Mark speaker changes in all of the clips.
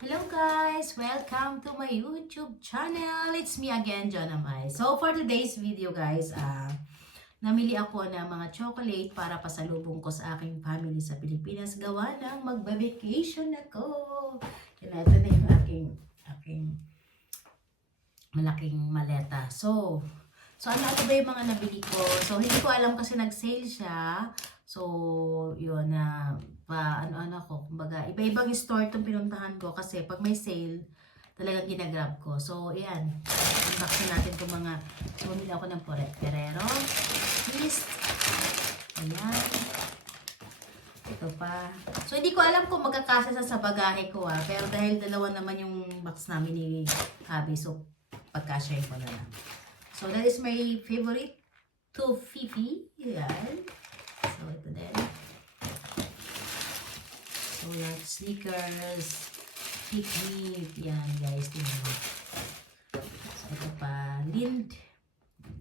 Speaker 1: Hello guys! Welcome to my YouTube channel! It's me again, John Amay. So for today's video guys, ah namili ako ng mga chocolate para pasalubong ko sa aking family sa Pilipinas. Gawa ng magba-vacation ako! Kaya ito na yung aking, aking malaking maleta. So, so ano ito ba yung mga nabili ko? So hindi ko alam kasi nag-sale siya. So, yun na pa ano-ano ko. Kumbaga, iba-ibang store itong pinuntahan ko kasi pag may sale, talagang ginagrab ko. So, ayan. Unboxing natin itong mga, bumili ako ng Poret Ferrero. Twist. Ayan. Ito pa. So, hindi ko alam kung magkakasa sa sa bagahe ko ah. Pero dahil dalawa naman yung box namin ni Habi, so pagkashare ko na lang. So, that is my favorite to Fifi. Ayan. Ito din. So, like sneakers, picnic, yan guys, tingnan mo. So, ito pa, Lind.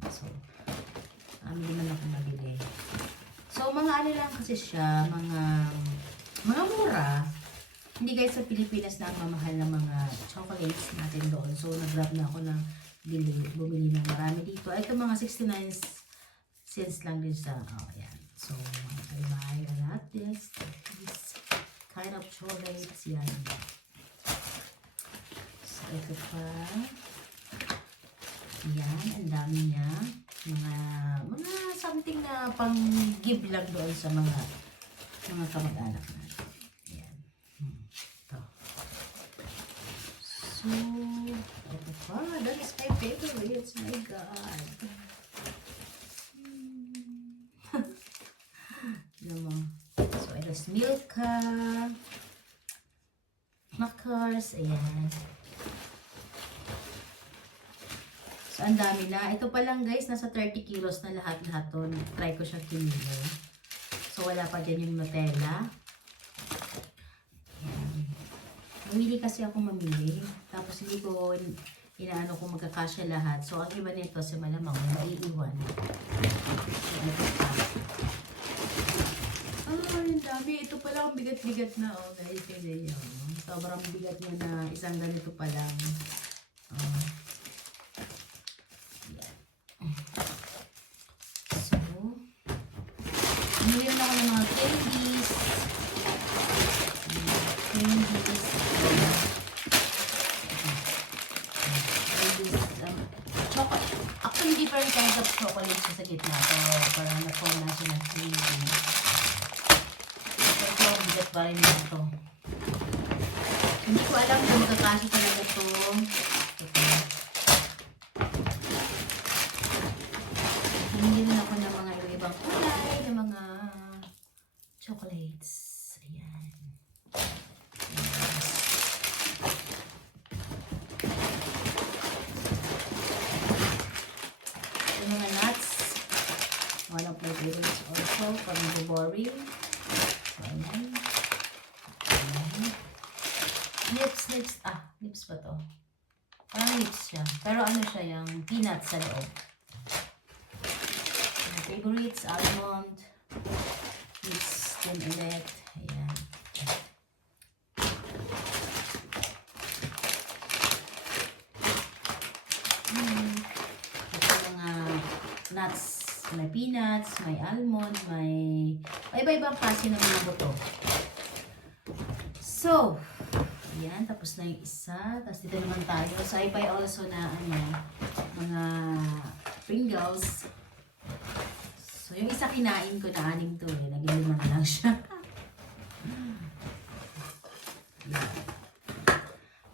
Speaker 1: So, ano naman ako nabili. So, mga ano lang kasi siya, mga, mga mura. Hindi guys sa Pilipinas na mamahal ng mga chocolates natin doon. So, nag-grab na ako ng bili, bumili ng marami dito. Ito mga 69 cents lang din sa, oh, yan. So, I buy a lot this, this kind of chocolates, yan. So, ito pa. Yan, ang dami niya. Mga, mga something na pang give lang doon sa mga, mga kamag-anak natin. Yan. Hmm. So, ito pa. That is my favorite. My God. Alam mo. So, Milka. Makers. Ayan. So, ang dami na. Ito pa lang guys, nasa 30 kilos na lahat-lahat to. Try ko siya kinilo. So, wala pa dyan yung Nutella. Ayan. Mamili kasi ako mamili. Tapos, hindi ko inaano kung magkakasya lahat. So, ang iba nito, si malamang, maiiwan. So, dami. Ito pala ang bigat-bigat na. Oh, guys, tignan niyo. Sobrang bigat niya na isang ganito pa lang. Oh. So, na ako ng mga candies. Candies. Candies. Um, chocolate. Actually, different kinds of chocolate sa gitna. Pero parang na-form na siya. Bigat pa rin ito. Hindi ko alam kung magkakasya talaga ito. Ito. Hindi rin ako ng mga iba-ibang kulay, ng mga chocolates. Ayan. Yung mga nuts. One of my favorites also from boring. So, ayan. Ayan. Lips, lips. Ah, lips ba to? Parang lips siya. Pero ano siya, yung peanut sa loob. Favorites, almond. Lips din ulit. Ayan. Hmm. Ito mga nuts. May peanuts, may almond, may... iba-ibang klase ng mga buto. So, Ayan, tapos na yung isa. Tapos dito naman tayo. So, I buy also na ano, mga Pringles. So, yung isa kinain ko na aning to eh. Naging lima na lang siya.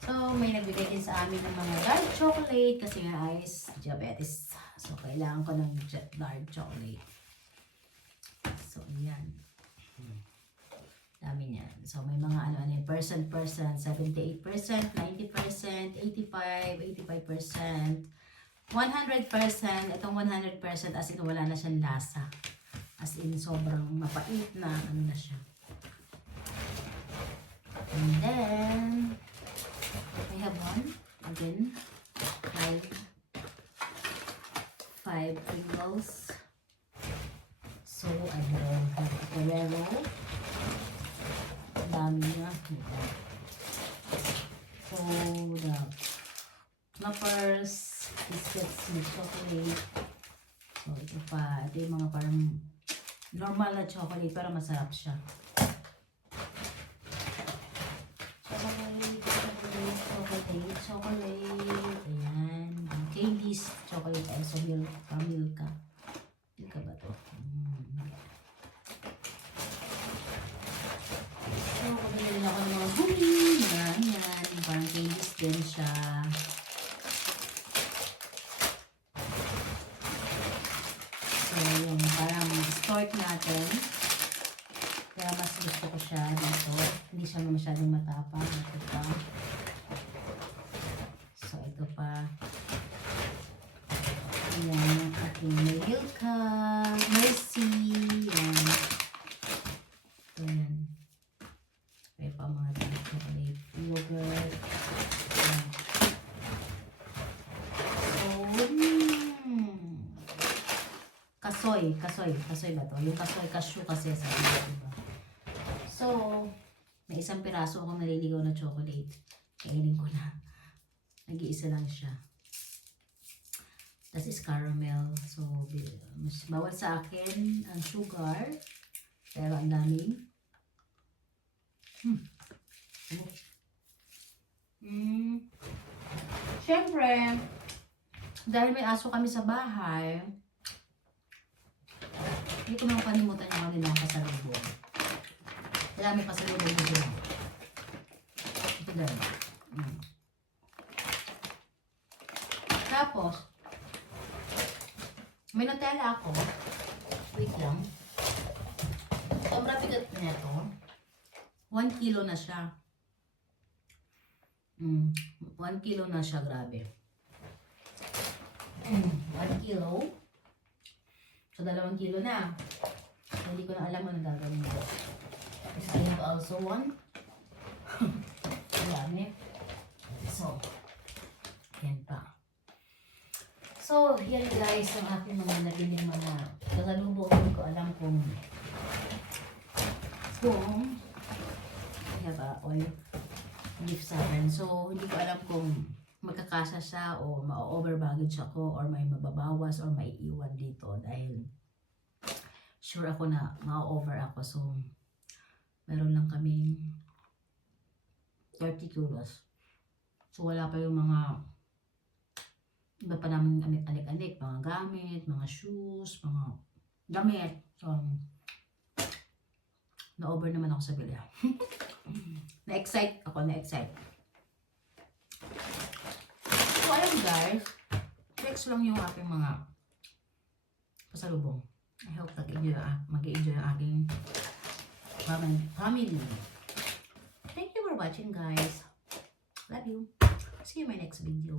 Speaker 1: So, may nagbigay din sa amin ng mga dark chocolate kasi nga is diabetes. So, kailangan ko ng dark chocolate. So, ayan. Dami niyan. So, may mga ano, ano, yun, percent, percent, 78%, 90%, 85, 85%, 100%, itong 100% as in wala na siyang lasa. As in, sobrang mapait na ano na siya. And then, I have one, again, balls. So, ano, bolero. Dami niya. So, the knappers, biscuits with chocolate. So, ito pa. Ito yung mga parang normal na chocolate, pero masarap siya. Milka. Mercy. Yan. So, yan. May pa mga dark chocolate yogurt. Yan. So, hmm. Kasoy, kasoy, kasoy ba to? Yung kasoy, cashew kasi sa diba? So, may isang piraso akong naliligaw na chocolate. Kainin ko na. Nag-iisa lang siya. Tapos is caramel. So, mas bawal sa akin ang sugar. Pero ang daming. Hmm. Ano? Hmm. Siyempre, dahil may aso kami sa bahay, hindi ko naman kalimutan yung kanilang pasalubong. Kaya may pasalubong mo dyan. Ito din. Mm. Tapos, may Nutella ako. Wait lang. Sobrang bigat nito. 1 kilo na siya. Mm, 1 kilo na siya, grabe. Mm, 1 kilo. So, dalawang kilo na. So, hindi ko na alam ano gagawin ko. Is I have also one. Marami. So, yan pa. So, yan guys ang aking mga nabiling mga kasalubong. Hindi ko alam kung kung I have a oil leaf sa. So, hindi ko alam kung magkakasa siya o ma-over baggage ako or may mababawas or may iwan dito dahil sure ako na ma-over ako. So, meron lang kaming 30 kilos. So, wala pa yung mga iba pa namin anik-anik-anik, mga gamit, mga shoes, mga damit. So, na-over naman ako sa bilya. na-excite ako, na-excite. So, ayun guys, flex lang yung aking mga pasalubong. I hope nag-enjoy, mag-enjoy ang aking fami- family. Thank you for watching guys. Love you. See you in my next video.